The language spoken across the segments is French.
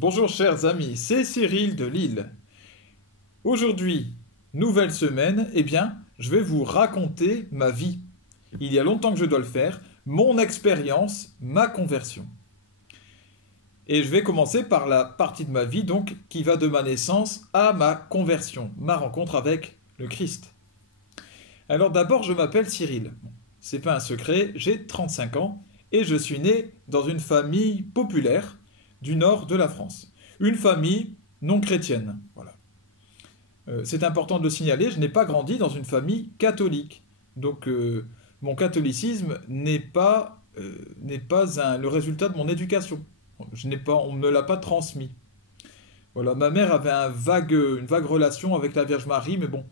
Bonjour chers amis, c'est Cyril de Lille. Aujourd'hui, nouvelle semaine, je vais vous raconter ma vie. Il y a longtemps que je dois le faire, mon expérience, ma conversion. Et je vais commencer par la partie de ma vie donc qui va de ma naissance à ma conversion, ma rencontre avec le Christ. Alors d'abord, je m'appelle Cyril. C'est pas un secret, j'ai 35 ans et je suis né dans une famille populaire du nord de la France. Une famille non chrétienne. Voilà. C'est important de le signaler, je n'ai pas grandi dans une famille catholique. Donc mon catholicisme n'est pas le résultat de mon éducation. On ne me l'a pas transmis. Voilà, ma mère avait une vague relation avec la Vierge Marie, mais bon,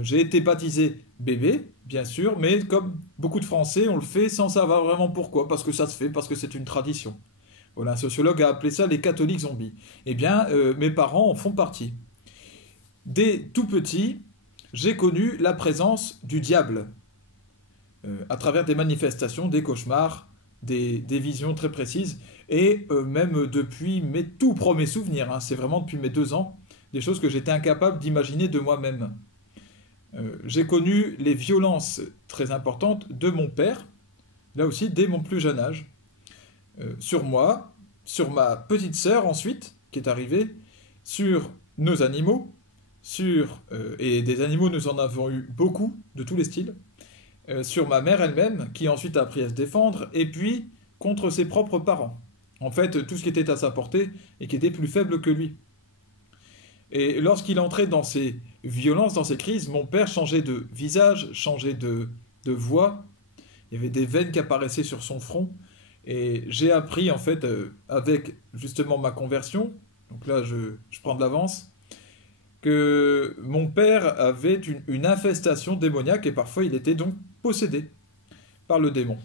j'ai été baptisé bébé, bien sûr, mais comme beaucoup de Français, on le fait sans savoir vraiment pourquoi, parce que ça se fait, parce que c'est une tradition. Voilà, un sociologue a appelé ça les catholiques zombies. Mes parents en font partie. Dès tout petit, j'ai connu la présence du diable, à travers des manifestations, des cauchemars, des visions très précises, et même depuis mes tout premiers souvenirs, hein, c'est vraiment depuis mes 2 ans, des choses que j'étais incapable d'imaginer de moi-même. J'ai connu les violences très importantes de mon père, là aussi dès mon plus jeune âge, sur moi, sur ma petite sœur ensuite, qui est arrivée, sur nos animaux, et des animaux nous en avons eu beaucoup, de tous les styles, sur ma mère elle-même, qui ensuite a appris à se défendre, et puis contre ses propres parents. En fait, tout ce qui était à sa portée et qui était plus faible que lui. Et lorsqu'il entrait dans ces violences, dans ces crises, mon père changeait de visage, changeait de voix. Il y avait des veines qui apparaissaient sur son front. Et j'ai appris, en fait, avec justement ma conversion, donc là je prends de l'avance, que mon père avait une infestation démoniaque et parfois il était donc possédé par le démon.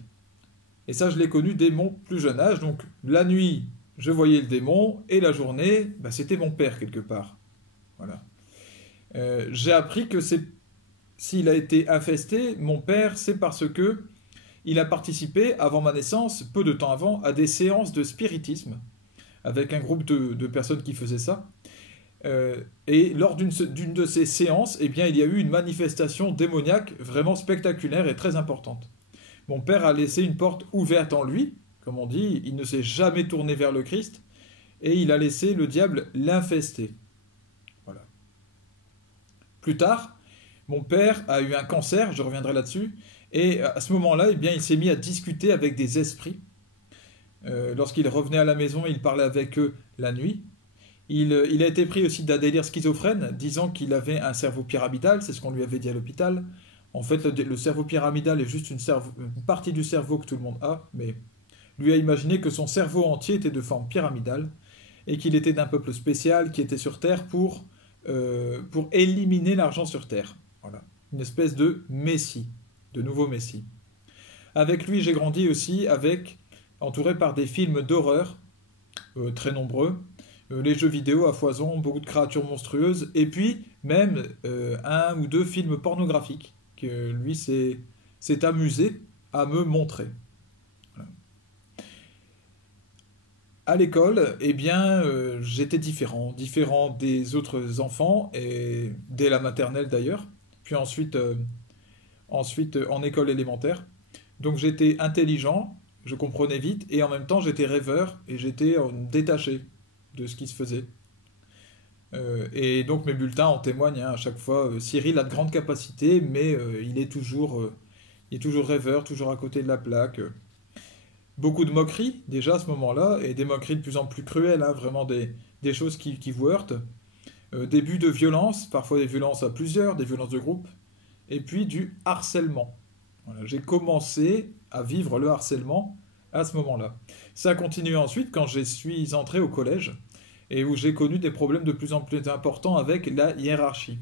Et ça, je l'ai connu dès mon plus jeune âge. Donc la nuit, je voyais le démon et la journée, c'était mon père quelque part. Voilà. J'ai appris que s'il a été infesté, mon père, c'est parce que il a participé, avant ma naissance, peu de temps avant, à des séances de spiritisme, avec un groupe de personnes qui faisaient ça. Et lors d'une de ces séances, il y a eu une manifestation démoniaque vraiment spectaculaire et très importante. Mon père a laissé une porte ouverte en lui, comme on dit, il ne s'est jamais tourné vers le Christ, et il a laissé le diable l'infester. Voilà. Plus tard, mon père a eu un cancer, je reviendrai là-dessus, et à ce moment-là, il s'est mis à discuter avec des esprits. Lorsqu'il revenait à la maison, il parlait avec eux la nuit. Il a été pris aussi d'un délire schizophrène, disant qu'il avait un cerveau pyramidal, c'est ce qu'on lui avait dit à l'hôpital. En fait, le cerveau pyramidal est juste une partie du cerveau que tout le monde a, mais lui a imaginé que son cerveau entier était de forme pyramidale et qu'il était d'un peuple spécial qui était sur Terre pour éliminer l'argent sur Terre. Voilà. Une espèce de messie, de nouveau messie. Avec lui, j'ai grandi aussi entouré par des films d'horreur, très nombreux, les jeux vidéo à foison, beaucoup de créatures monstrueuses, et puis même 1 ou 2 films pornographiques que lui s'est amusé à me montrer. Voilà. À l'école, j'étais différent des autres enfants, et dès la maternelle d'ailleurs, puis ensuite en école élémentaire. Donc j'étais intelligent, je comprenais vite, et en même temps j'étais rêveur, et j'étais détaché de ce qui se faisait. Et donc mes bulletins en témoignent, hein, à chaque fois. Cyril a de grandes capacités, mais il est toujours rêveur, toujours à côté de la plaque. Beaucoup de moqueries déjà à ce moment-là, et des moqueries de plus en plus cruelles, hein, vraiment des choses qui vous heurtent. Début de violence, parfois des violences à plusieurs, des violences de groupe, et puis du harcèlement. Voilà, j'ai commencé à vivre le harcèlement à ce moment-là. Ça a continué ensuite quand je suis entré au collège, et où j'ai connu des problèmes de plus en plus importants avec la hiérarchie,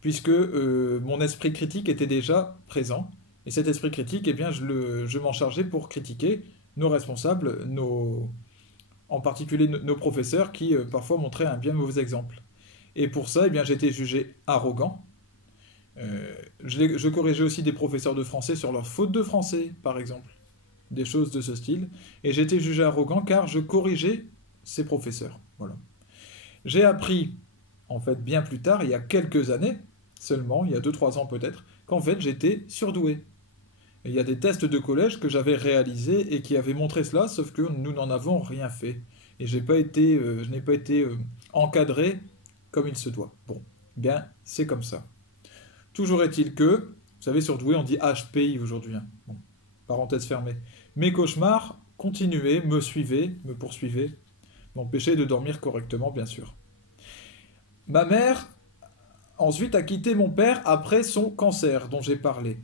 puisque mon esprit critique était déjà présent, et cet esprit critique, je m'en chargeais pour critiquer nos responsables, en particulier nos professeurs, qui parfois montraient un bien mauvais exemple. Et pour ça, j'étais jugé arrogant. Je corrigeais aussi des professeurs de français sur leurs fautes de français, par exemple, des choses de ce style, et j'étais jugé arrogant car je corrigeais ces professeurs. Voilà. J'ai appris, en fait, bien plus tard, il y a quelques années seulement, il y a 2-3 ans peut-être, qu'en fait j'étais surdoué. Et il y a des tests de collège que j'avais réalisés et qui avaient montré cela, sauf que nous n'en avons rien fait. Et je n'ai pas été encadré comme il se doit. Bon, bien, c'est comme ça. Toujours est-il que, vous savez, surdoué, on dit HPI aujourd'hui, hein. Bon, parenthèse fermée. Mes cauchemars continuaient, me suivaient, me poursuivaient, m'empêchaient de dormir correctement, bien sûr. Ma mère, ensuite, a quitté mon père après son cancer, dont j'ai parlé.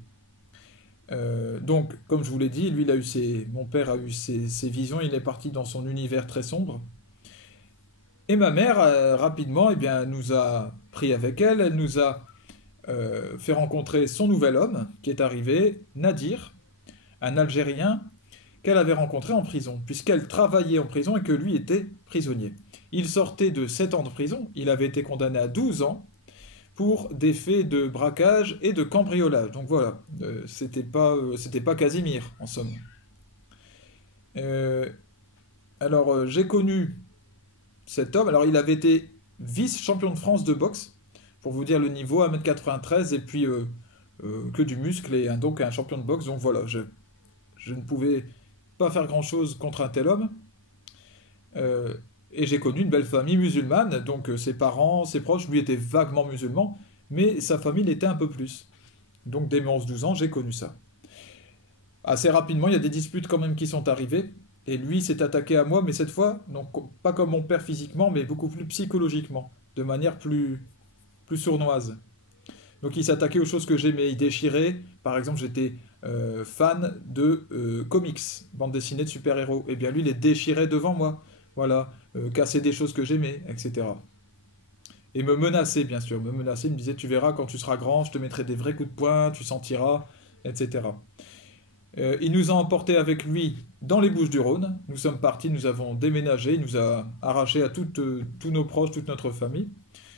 Donc, comme je vous l'ai dit, lui, mon père a eu ses visions, il est parti dans son univers très sombre. Et ma mère, rapidement, eh bien, nous a pris avec elle, elle nous a fait rencontrer son nouvel homme, qui est arrivé, Nadir, un Algérien qu'elle avait rencontré en prison, puisqu'elle travaillait en prison et que lui était prisonnier. Il sortait de 7 ans de prison, il avait été condamné à 12 ans, pour des faits de braquage et de cambriolage. Donc voilà, c'était pas Casimir, en somme. Euh, j'ai connu cet homme. Alors, il avait été vice-champion de France de boxe, pour vous dire le niveau, 1m93, et puis que du muscle, et donc un champion de boxe. Donc voilà, je ne pouvais pas faire grand-chose contre un tel homme. Euh, et j'ai connu une belle famille musulmane, donc ses parents, ses proches, lui étaient vaguement musulmans, mais sa famille l'était un peu plus. Donc dès mes 11-12 ans, j'ai connu ça. Assez rapidement, il y a des disputes quand même qui sont arrivées, et lui s'est attaqué à moi, mais cette fois, donc, pas comme mon père physiquement, mais beaucoup plus psychologiquement, de manière plus sournoise. Donc il s'attaquait aux choses que j'aimais, il déchirait, par exemple j'étais fan de comics, bande dessinée de super-héros, et bien lui il les déchirait devant moi, voilà, casser des choses que j'aimais, etc. Et me menacer, bien sûr, me menacer, il me disait tu verras quand tu seras grand, je te mettrai des vrais coups de poing, tu sentiras, etc. Il nous a emportés avec lui dans les Bouches-du-Rhône, nous sommes partis, nous avons déménagé, il nous a arrachés à tous nos proches, toute notre famille.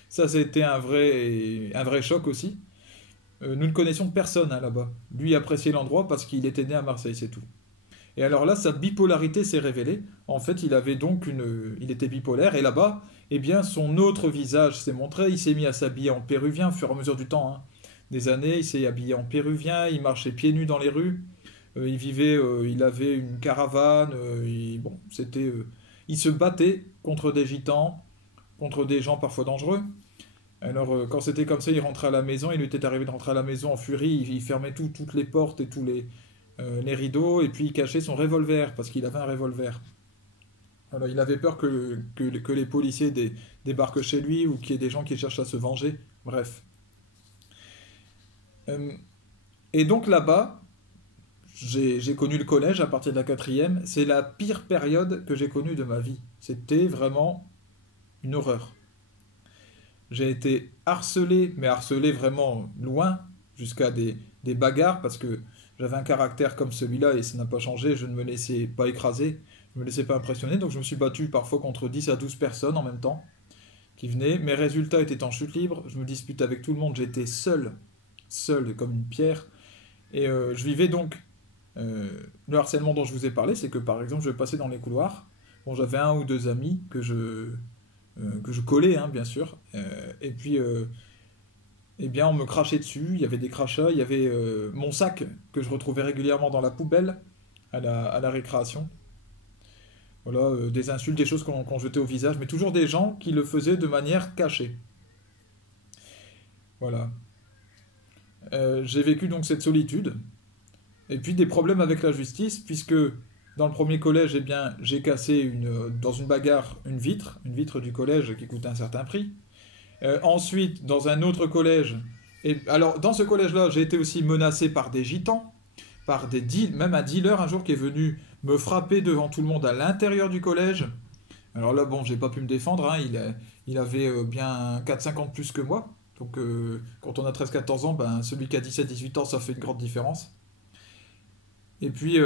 Ça a été un vrai choc aussi. Nous ne connaissions personne hein, là-bas. Lui appréciait l'endroit parce qu'il était né à Marseille, c'est tout. Et alors là, sa bipolarité s'est révélée. En fait, il était bipolaire et là-bas, eh bien, son autre visage s'est montré. Il s'est mis à s'habiller en péruvien au fur et à mesure du temps, hein. Des années, il s'est habillé en péruvien. Il marchait pieds nus dans les rues. Il avait une caravane. Il se battait contre des gitans, contre des gens parfois dangereux. Alors, quand c'était comme ça, il rentrait à la maison. Il lui était arrivé de rentrer à la maison en furie. Il fermait toutes les portes et tous les rideaux, et puis il cachait son revolver, parce qu'il avait un revolver. Alors, il avait peur que les policiers débarquent chez lui, ou qu'il y ait des gens qui cherchent à se venger. Bref. Euh, et donc là-bas, j'ai connu le collège à partir de la quatrième. C'est la pire période que j'ai connue de ma vie. C'était vraiment une horreur. J'ai été harcelé, mais harcelé vraiment loin, jusqu'à des bagarres, parce que j'avais un caractère comme celui-là et ça n'a pas changé. Je ne me laissais pas écraser, je ne me laissais pas impressionner. Donc je me suis battu parfois contre 10 à 12 personnes en même temps qui venaient. Mes résultats étaient en chute libre. Je me disputais avec tout le monde. J'étais seul comme une pierre. Et je vivais donc le harcèlement dont je vous ai parlé. C'est que par exemple, je passais dans les couloirs. Bon, j'avais un ou deux amis que je collais, hein, bien sûr. Et puis eh bien, on me crachait dessus, il y avait des crachats, il y avait mon sac que je retrouvais régulièrement dans la poubelle à la récréation. Voilà, des insultes, des choses qu'on jetait au visage, mais toujours des gens qui le faisaient de manière cachée. Voilà. J'ai vécu donc cette solitude, et puis des problèmes avec la justice, puisque dans le premier collège, eh bien, j'ai cassé dans une bagarre une vitre du collège qui coûtait un certain prix. Ensuite, dans un autre collège, et alors dans ce collège-là, j'ai été aussi menacé par des gitans, même un dealer un jour qui est venu me frapper devant tout le monde à l'intérieur du collège. Alors là, bon, j'ai pas pu me défendre, hein, il avait bien 4-5 ans de plus que moi. Donc quand on a 13-14 ans, ben, celui qui a 17-18 ans, ça fait une grande différence. Et puis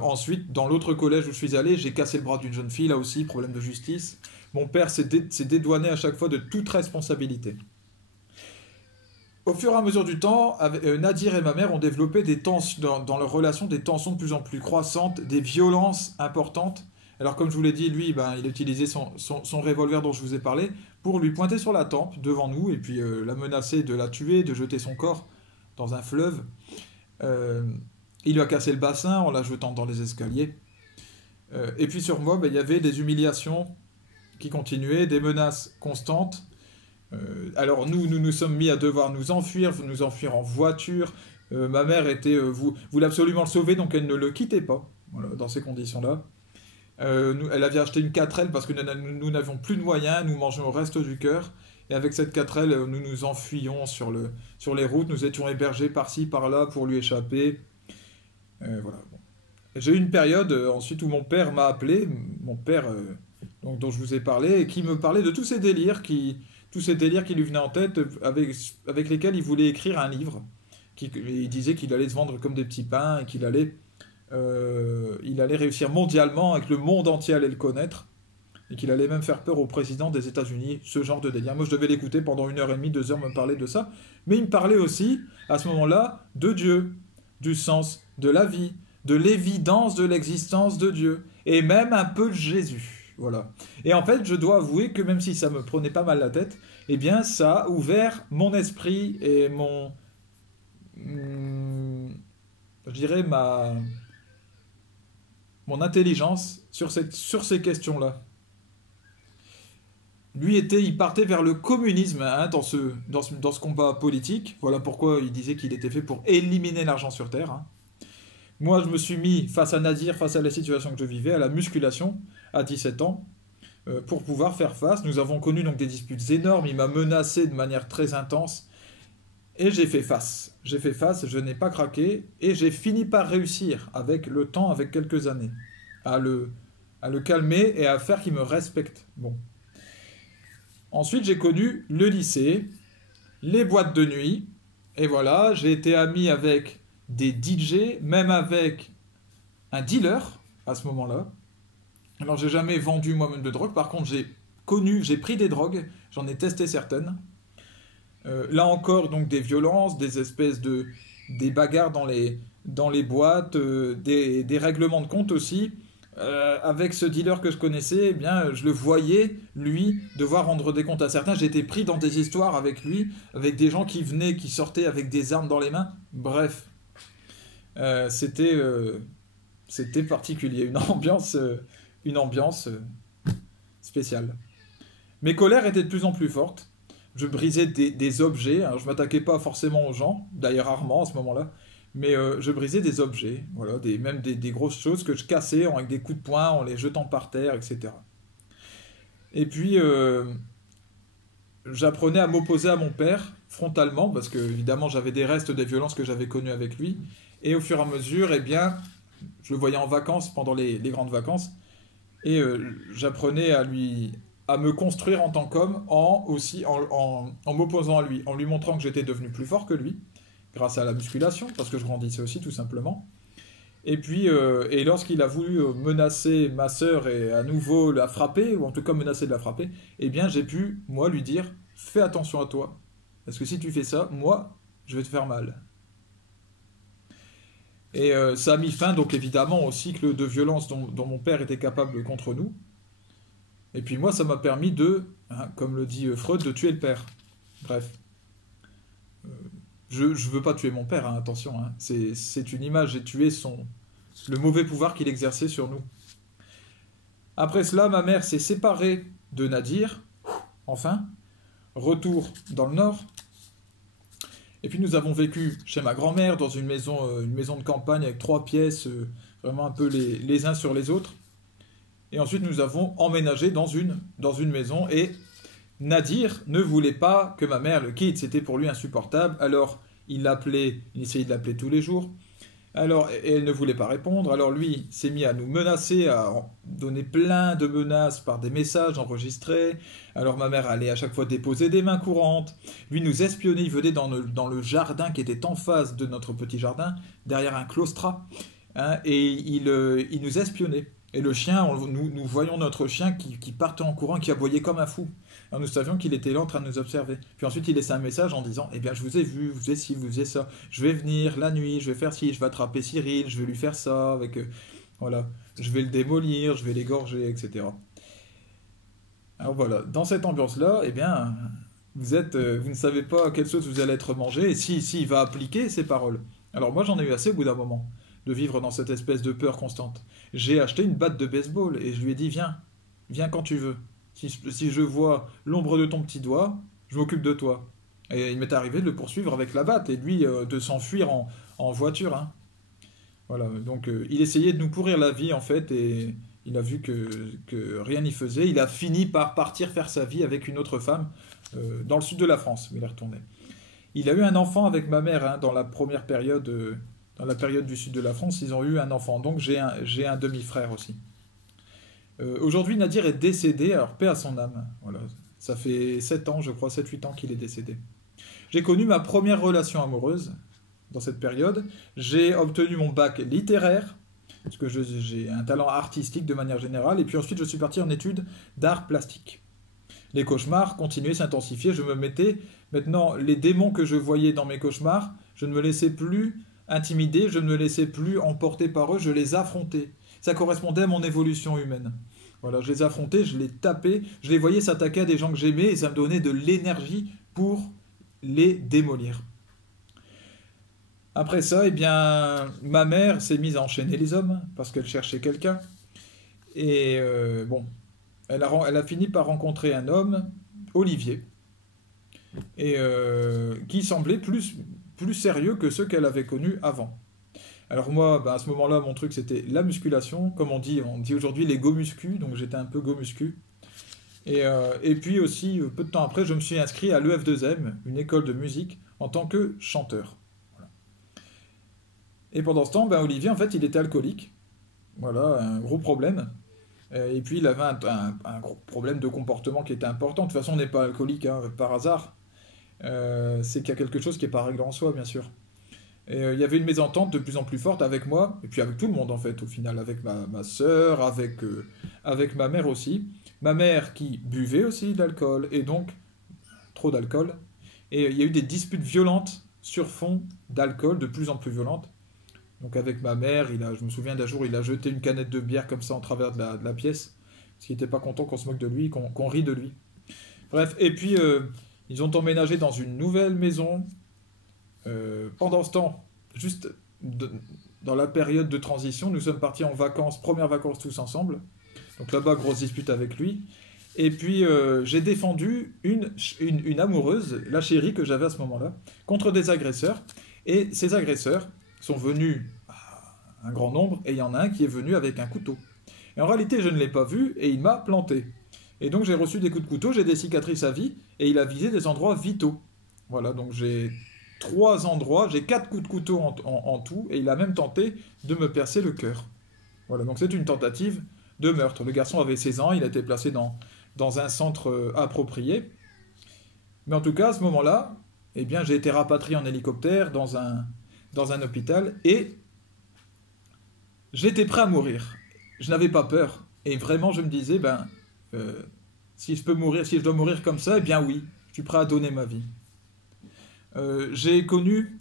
ensuite, dans l'autre collège où je suis allé, j'ai cassé le bras d'une jeune fille, là aussi, problème de justice. Mon père s'est dédouané à chaque fois de toute responsabilité. Au fur et à mesure du temps, Nadir et ma mère ont développé dans leur relation des tensions de plus en plus croissantes, des violences importantes. Alors comme je vous l'ai dit, lui, ben, il a utilisé son revolver dont je vous ai parlé pour lui pointer sur la tempe devant nous et puis la menacer de la tuer, de jeter son corps dans un fleuve. Euh, il lui a cassé le bassin en la jetant dans les escaliers. Et puis sur moi, ben, il y avait des humiliations qui continuaient, des menaces constantes. Alors nous sommes mis à devoir nous enfuir en voiture. Ma mère voulait absolument le sauver, donc elle ne le quittait pas, voilà, dans ces conditions-là. Elle avait acheté une 4L parce que nous n'avions plus de moyens, nous mangeons au resto du cœur. Et avec cette 4L, nous nous enfuyions sur les routes, nous étions hébergés par-ci, par-là pour lui échapper. Voilà. Bon. J'ai eu une période ensuite où mon père m'a appelé, mon père dont je vous ai parlé, et qui me parlait de tous ces délires qui lui venaient en tête, avec lesquels il voulait écrire un livre. Il disait qu'il allait se vendre comme des petits pains et il allait réussir mondialement et que le monde entier allait le connaître et qu'il allait même faire peur au président des États-Unis, ce genre de délire. Moi, je devais l'écouter pendant 1 h 30, 2 heures me parler de ça, mais il me parlait aussi, à ce moment-là, de Dieu, du sens de la vie, de l'évidence de l'existence de Dieu, et même un peu de Jésus. Voilà. Et en fait, je dois avouer que même si ça me prenait pas mal la tête, eh bien, ça a ouvert mon esprit et je dirais mon intelligence sur ces questions-là. Il partait vers le communisme hein, dans ce combat politique. Voilà pourquoi il disait qu'il était fait pour éliminer l'argent sur Terre. Hein. Moi, je me suis mis face à Nadir, face à la situation que je vivais, à la musculation, à 17 ans, pour pouvoir faire face. Nous avons connu donc des disputes énormes. Il m'a menacé de manière très intense. Et j'ai fait face. J'ai fait face, je n'ai pas craqué. Et j'ai fini par réussir, avec le temps, avec quelques années, à le calmer et à faire qu'il me respecte. Bon. Ensuite, j'ai connu le lycée, les boîtes de nuit. Et voilà, j'ai été ami avec des DJ, même avec un dealer à ce moment-là. Alors, j'ai jamais vendu moi-même de drogue. Par contre, j'ai pris des drogues. J'en ai testé certaines. Là encore, donc des violences, des bagarres dans les boîtes, des règlements de compte aussi. Avec ce dealer que je connaissais, eh bien, je le voyais, lui, devoir rendre des comptes à certains. J'étais pris dans des histoires avec lui, avec des gens qui venaient, qui sortaient avec des armes dans les mains. Bref, c'était particulier, une ambiance spéciale. Mes colères étaient de plus en plus fortes. Je brisais des objets. Alors, je m'attaquais pas forcément aux gens, d'ailleurs rarement à ce moment-là, mais je brisais des objets, voilà, même des grosses choses que je cassais avec des coups de poing, en les jetant par terre, etc. Et puis, j'apprenais à m'opposer à mon père frontalement, parce que évidemment j'avais des restes des violences que j'avais connues avec lui, et au fur et à mesure, eh bien, je le voyais en vacances, pendant les grandes vacances, et j'apprenais à me construire en tant qu'homme en m'opposant à lui, en lui montrant que j'étais devenu plus fort que lui, grâce à la musculation, parce que je grandissais aussi tout simplement. Et puis, et lorsqu'il a voulu menacer ma sœur et à nouveau la frapper, ou en tout cas menacer de la frapper, eh bien j'ai pu, moi, lui dire, fais attention à toi, parce que si tu fais ça, moi, je vais te faire mal. Et ça a mis fin, donc évidemment, au cycle de violence dont mon père était capable contre nous. Et puis moi, ça m'a permis hein, comme le dit Freud, de tuer le père. Bref. Je veux pas tuer mon père, hein, attention. Hein. C'est une image, j'ai tué le mauvais pouvoir qu'il exerçait sur nous. Après cela, ma mère s'est séparée de Nadir, enfin. Retour dans le nord. Et puis nous avons vécu chez ma grand-mère, dans une maison de campagne avec 3 pièces, vraiment un peu les uns sur les autres. Et ensuite, nous avons emménagé dans une maison et Nadir ne voulait pas que ma mère le quitte. C'était pour lui insupportable. Alors, il essayait de l'appeler tous les jours. Alors, et elle ne voulait pas répondre. Alors, lui s'est mis à nous menacer, à donner plein de menaces par des messages enregistrés. Alors, ma mère allait à chaque fois déposer des mains courantes. Lui nous espionnait. Il venait dans le jardin qui était en face de notre petit jardin, derrière un claustrat. Hein, et il nous espionnait. Et le chien, nous voyions notre chien qui partait en courant, qui aboyait comme un fou. Alors nous savions qu'il était là en train de nous observer. Puis ensuite, il laissait un message en disant « Eh bien, je vous ai vu, vous faisiez ci, vous faisiez ça. Je vais venir la nuit, je vais faire ci, je vais attraper Cyril, je vais lui faire ça. » Voilà, je vais le démolir, je vais l'égorger, etc. Alors voilà, dans cette ambiance-là, eh bien, vous ne savez pas à quelle sauce vous allez être mangé, et si il va appliquer ces paroles. Alors moi, j'en ai eu assez au bout d'un moment, de vivre dans cette espèce de peur constante. J'ai acheté une batte de baseball, et je lui ai dit, viens quand tu veux. Si je vois l'ombre de ton petit doigt, je m'occupe de toi. Et il m'est arrivé de le poursuivre avec la batte, et lui de s'enfuir en voiture, hein. Voilà, donc il essayait de nous pourrir la vie en fait, et il a vu que rien n'y faisait. Il a fini par partir faire sa vie avec une autre femme dans le sud de la France, où il est retourné. Il a eu un enfant avec ma mère hein, dans la première période, dans la période du sud de la France, ils ont eu un enfant. Donc j'ai un demi-frère aussi. Aujourd'hui, Nadir est décédé, alors paix à son âme. Voilà, ça fait 7 ans, je crois, 7 8 ans qu'il est décédé. J'ai connu ma première relation amoureuse dans cette période. J'ai obtenu mon bac littéraire, parce que j'ai un talent artistique de manière générale, et puis ensuite je suis parti en études d'art plastique. Les cauchemars continuaient, s'intensifiaient, je me mettais, maintenant les démons que je voyais dans mes cauchemars, je ne me laissais plus intimider, je ne me laissais plus emporter par eux, je les affrontais. Ça correspondait à mon évolution humaine. Voilà, je les affrontais, je les tapais, je les voyais s'attaquer à des gens que j'aimais, et ça me donnait de l'énergie pour les démolir. Après ça, eh bien, ma mère s'est mise à enchaîner les hommes parce qu'elle cherchait quelqu'un. Et bon, elle a fini par rencontrer un homme, Olivier, et qui semblait plus sérieux que ceux qu'elle avait connus avant. Alors moi, ben, à ce moment-là, mon truc c'était la musculation, comme on dit aujourd'hui les go muscu, donc j'étais un peu go muscu. Et puis aussi, peu de temps après, je me suis inscrit à l'EF2M, une école de musique, en tant que chanteur. Voilà. Et pendant ce temps, ben, Olivier, en fait, il était alcoolique. Voilà, un gros problème. Et puis, il avait un gros problème de comportement qui était important. De toute façon, on n'est pas alcoolique hein, par hasard. C'est qu'il y a quelque chose qui n'est pas réglé en soi, bien sûr. Et il y avait une mésentente de plus en plus forte avec moi, et puis avec tout le monde, en fait, au final. Avec ma sœur, avec ma mère aussi. Ma mère qui buvait aussi de l'alcool, et donc trop d'alcool. Et il y a eu des disputes violentes sur fond d'alcool, de plus en plus violentes. Donc avec ma mère, je me souviens d'un jour, il a jeté une canette de bière comme ça en travers de la pièce, parce qu'il n'était pas content qu'on se moque de lui, qu'on rit de lui. Bref, et puis ils ont emménagé dans une nouvelle maison. Pendant ce temps, juste dans la période de transition, nous sommes partis en vacances, premières vacances tous ensemble. Donc là-bas, grosse dispute avec lui. Et puis j'ai défendu une amoureuse, la chérie que j'avais à ce moment-là, contre des agresseurs. Et ces agresseurs sont venus un grand nombre, et il y en a un qui est venu avec un couteau. Et en réalité, je ne l'ai pas vu, et il m'a planté. Et donc j'ai reçu des coups de couteau, j'ai des cicatrices à vie, et il a visé des endroits vitaux. Voilà, donc j'ai 3 endroits, j'ai 4 coups de couteau en tout, et il a même tenté de me percer le cœur. Voilà, donc c'est une tentative de meurtre. Le garçon avait 16 ans, il a été placé dans un centre approprié. Mais en tout cas, à ce moment-là, eh bien, j'ai été rapatrié en hélicoptère dans un hôpital, et j'étais prêt à mourir. Je n'avais pas peur. Et vraiment, je me disais, ben, si je peux mourir, si je dois mourir comme ça, eh bien oui, je suis prêt à donner ma vie. J'ai connu,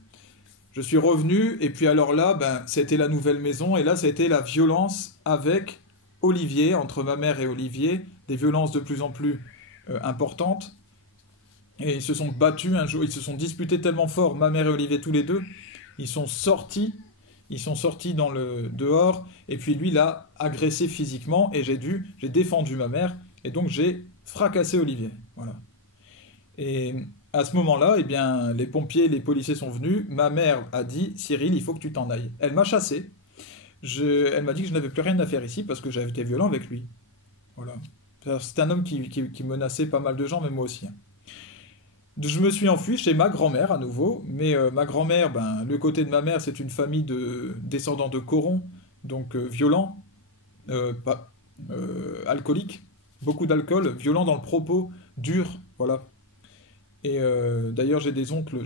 je suis revenu, et puis alors là, ben, c'était la nouvelle maison, et là, c'était la violence avec Olivier, entre ma mère et Olivier, des violences de plus en plus importantes. Et ils se sont battus un jour, ils se sont disputés tellement fort, ma mère et Olivier tous les deux, ils sont sortis dans le dehors, et puis lui l'a agressé physiquement, et j'ai défendu ma mère, et donc j'ai fracassé Olivier. Voilà. Et à ce moment-là, eh bien, les pompiers, les policiers sont venus. Ma mère a dit, Cyril, il faut que tu t'en ailles. Elle m'a chassé. Elle m'a dit que je n'avais plus rien à faire ici parce que j'avais été violent avec lui. Voilà. C'est un homme qui menaçait pas mal de gens, mais moi aussi, hein. Je me suis enfui chez ma grand-mère à nouveau, mais ma grand-mère, ben, le côté de ma mère, c'est une famille de descendants de corons, donc violents, pas, alcooliques, beaucoup d'alcool, violents dans le propos, dur, voilà. Et d'ailleurs, j'ai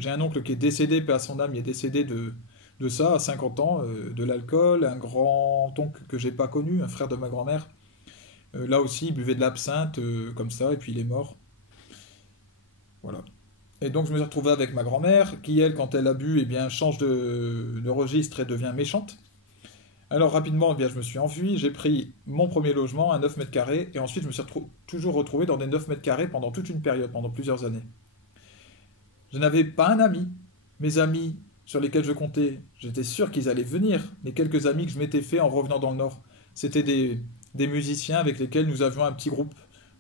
un oncle qui est décédé, paix à son âme, il est décédé de ça à 50 ans, de l'alcool, un grand-oncle que j'ai pas connu, un frère de ma grand-mère. Là aussi, il buvait de l'absinthe, comme ça, et puis il est mort. Voilà. Et donc je me suis retrouvé avec ma grand-mère, qui elle, quand elle a bu, eh bien, change de registre et devient méchante. Alors rapidement, eh bien, je me suis enfui, j'ai pris mon premier logement, un 9 mètres carrés, et ensuite je me suis toujours retrouvé dans des 9 mètres carrés pendant toute une période, pendant plusieurs années. Je n'avais pas un ami. Mes amis sur lesquels je comptais, j'étais sûr qu'ils allaient venir. Les quelques amis que je m'étais fait en revenant dans le Nord, c'était des musiciens avec lesquels nous avions un petit groupe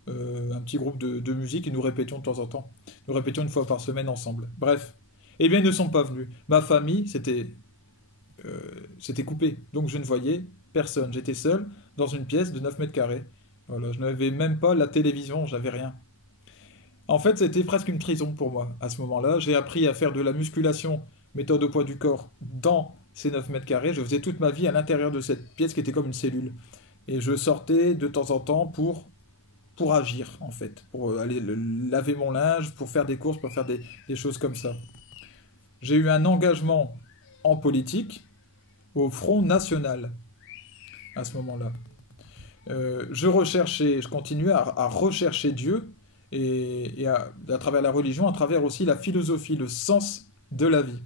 de musique et nous répétions de temps en temps. Nous répétions une fois par semaine ensemble. Bref. Eh bien, ils ne sont pas venus. Ma famille, c'était coupé. Donc je ne voyais personne. J'étais seul dans une pièce de 9 mètres carrés. Voilà, je n'avais même pas la télévision, j'avais rien. En fait, c'était presque une prison pour moi à ce moment-là. J'ai appris à faire de la musculation, méthode au poids du corps, dans ces 9 mètres carrés. Je faisais toute ma vie à l'intérieur de cette pièce qui était comme une cellule. Et je sortais de temps en temps pour agir, en fait. Pour aller laver mon linge, pour faire des courses, pour faire des choses comme ça. J'ai eu un engagement en politique au Front National à ce moment-là. Je continuais à rechercher Dieu et à travers la religion, à travers aussi la philosophie, le sens de la vie.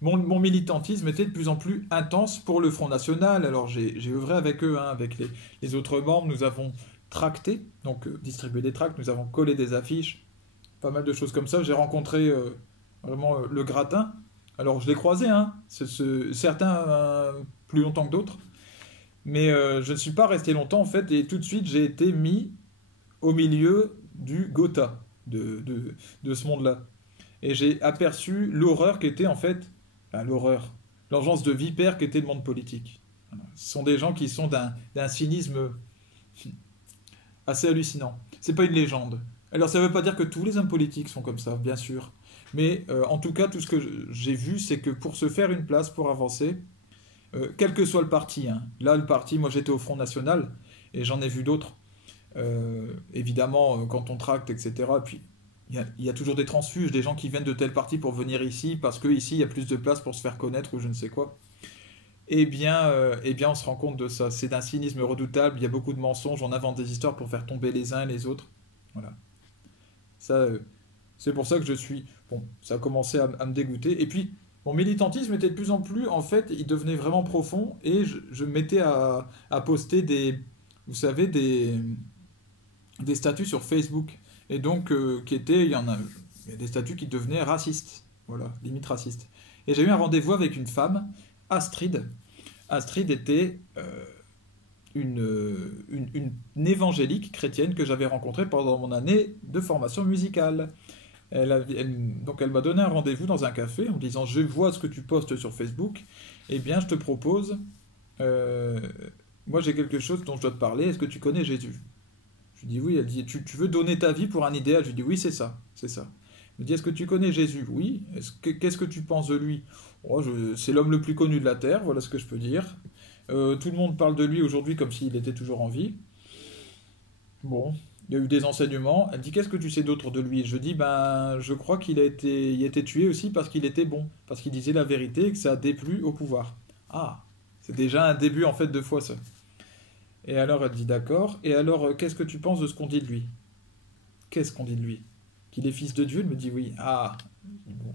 Mon militantisme était de plus en plus intense pour le Front National. Alors j'ai œuvré avec eux, hein, avec les autres membres. Nous avons tracté, donc distribué des tracts, nous avons collé des affiches, pas mal de choses comme ça. J'ai rencontré vraiment le gratin. Alors je l'ai croisé, hein, certains plus longtemps que d'autres. Mais je ne suis pas resté longtemps en fait, et tout de suite j'ai été mis au milieu du Gotha de ce monde-là. Et j'ai aperçu l'horreur qu'était en fait, enfin, l'horreur, l'engeance de vipère qu'était le monde politique. Voilà. Ce sont des gens qui sont d'un cynisme assez hallucinant. C'est pas une légende. Alors ça ne veut pas dire que tous les hommes politiques sont comme ça, bien sûr. Mais en tout cas, tout ce que j'ai vu, c'est que pour se faire une place, pour avancer, quel que soit le parti, hein. Là, le parti, moi j'étais au Front National, et j'en ai vu d'autres. Évidemment, quand on tracte, etc. Puis, il y a toujours des transfuges, des gens qui viennent de tel parti pour venir ici, parce qu'ici, il y a plus de place pour se faire connaître, ou je ne sais quoi. Eh bien, on se rend compte de ça. C'est d'un cynisme redoutable, il y a beaucoup de mensonges, on invente des histoires pour faire tomber les uns et les autres. Voilà. Ça, c'est pour ça que je suis... Bon, ça a commencé à me dégoûter. Et puis, mon militantisme était de plus en plus, en fait, il devenait vraiment profond, et je me mettais à poster vous savez, des statuts sur Facebook. Et donc, il y a des statuts qui devenaient racistes. Voilà, limite racistes. Et j'ai eu un rendez-vous avec une femme, Astrid. Astrid était une évangélique chrétienne que j'avais rencontrée pendant mon année de formation musicale. Donc elle m'a donné un rendez-vous dans un café en me disant je vois ce que tu postes sur Facebook, eh bien je te propose, euh, moi j'ai quelque chose dont je dois te parler, est-ce que tu connais Jésus? Je lui dis oui, elle dit tu veux donner ta vie pour un idéal? Je lui dis oui c'est ça, c'est ça. Elle me dit est-ce que tu connais Jésus? Oui. Qu'est-ce que tu penses de lui? Oh, c'est l'homme le plus connu de la terre, voilà ce que je peux dire. Tout le monde parle de lui aujourd'hui comme s'il était toujours en vie. Bon, il y a eu des enseignements. Elle dit qu'est-ce que tu sais d'autre de lui? Je dis ben je crois il a été tué aussi parce qu'il était bon, parce qu'il disait la vérité et que ça a déplu au pouvoir. Ah, c'est déjà un début en fait de foi ça. Et alors elle dit d'accord. Et alors qu'est-ce que tu penses de ce qu'on dit de lui? Qu'est-ce qu'on dit de lui? Qu'il est fils de Dieu? Elle me dit oui. Ah, bon.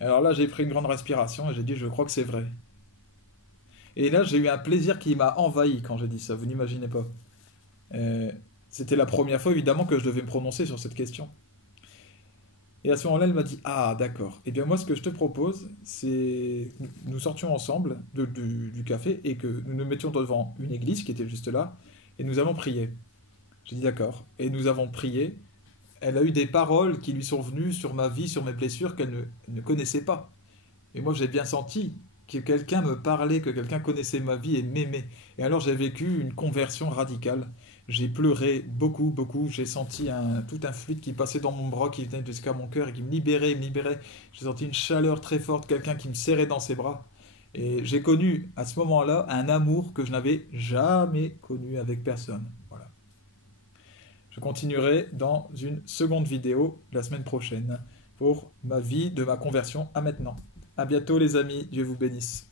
Alors là j'ai pris une grande respiration et j'ai dit je crois que c'est vrai. Et là j'ai eu un plaisir qui m'a envahi quand j'ai dit ça. Vous n'imaginez pas. Euh, C'était la première fois évidemment que je devais me prononcer sur cette question. Et à ce moment-là, elle m'a dit ah d'accord. Eh bien moi, ce que je te propose, c'est nous sortions ensemble du café et que nous nous mettions devant une église qui était juste là et nous allons prier. J'ai dit d'accord. Et nous avons prié. Elle a eu des paroles qui lui sont venues sur ma vie, sur mes blessures qu'elle ne connaissait pas. Et moi, j'ai bien senti que quelqu'un me parlait, que quelqu'un connaissait ma vie et m'aimait. Et alors, j'ai vécu une conversion radicale. J'ai pleuré beaucoup, beaucoup. J'ai senti tout un fluide qui passait dans mon bras, qui venait jusqu'à mon cœur et qui me libérait, me libérait. J'ai senti une chaleur très forte, quelqu'un qui me serrait dans ses bras. Et j'ai connu à ce moment-là un amour que je n'avais jamais connu avec personne. Voilà. Je continuerai dans une seconde vidéo la semaine prochaine pour ma vie de ma conversion à maintenant. À bientôt les amis, Dieu vous bénisse.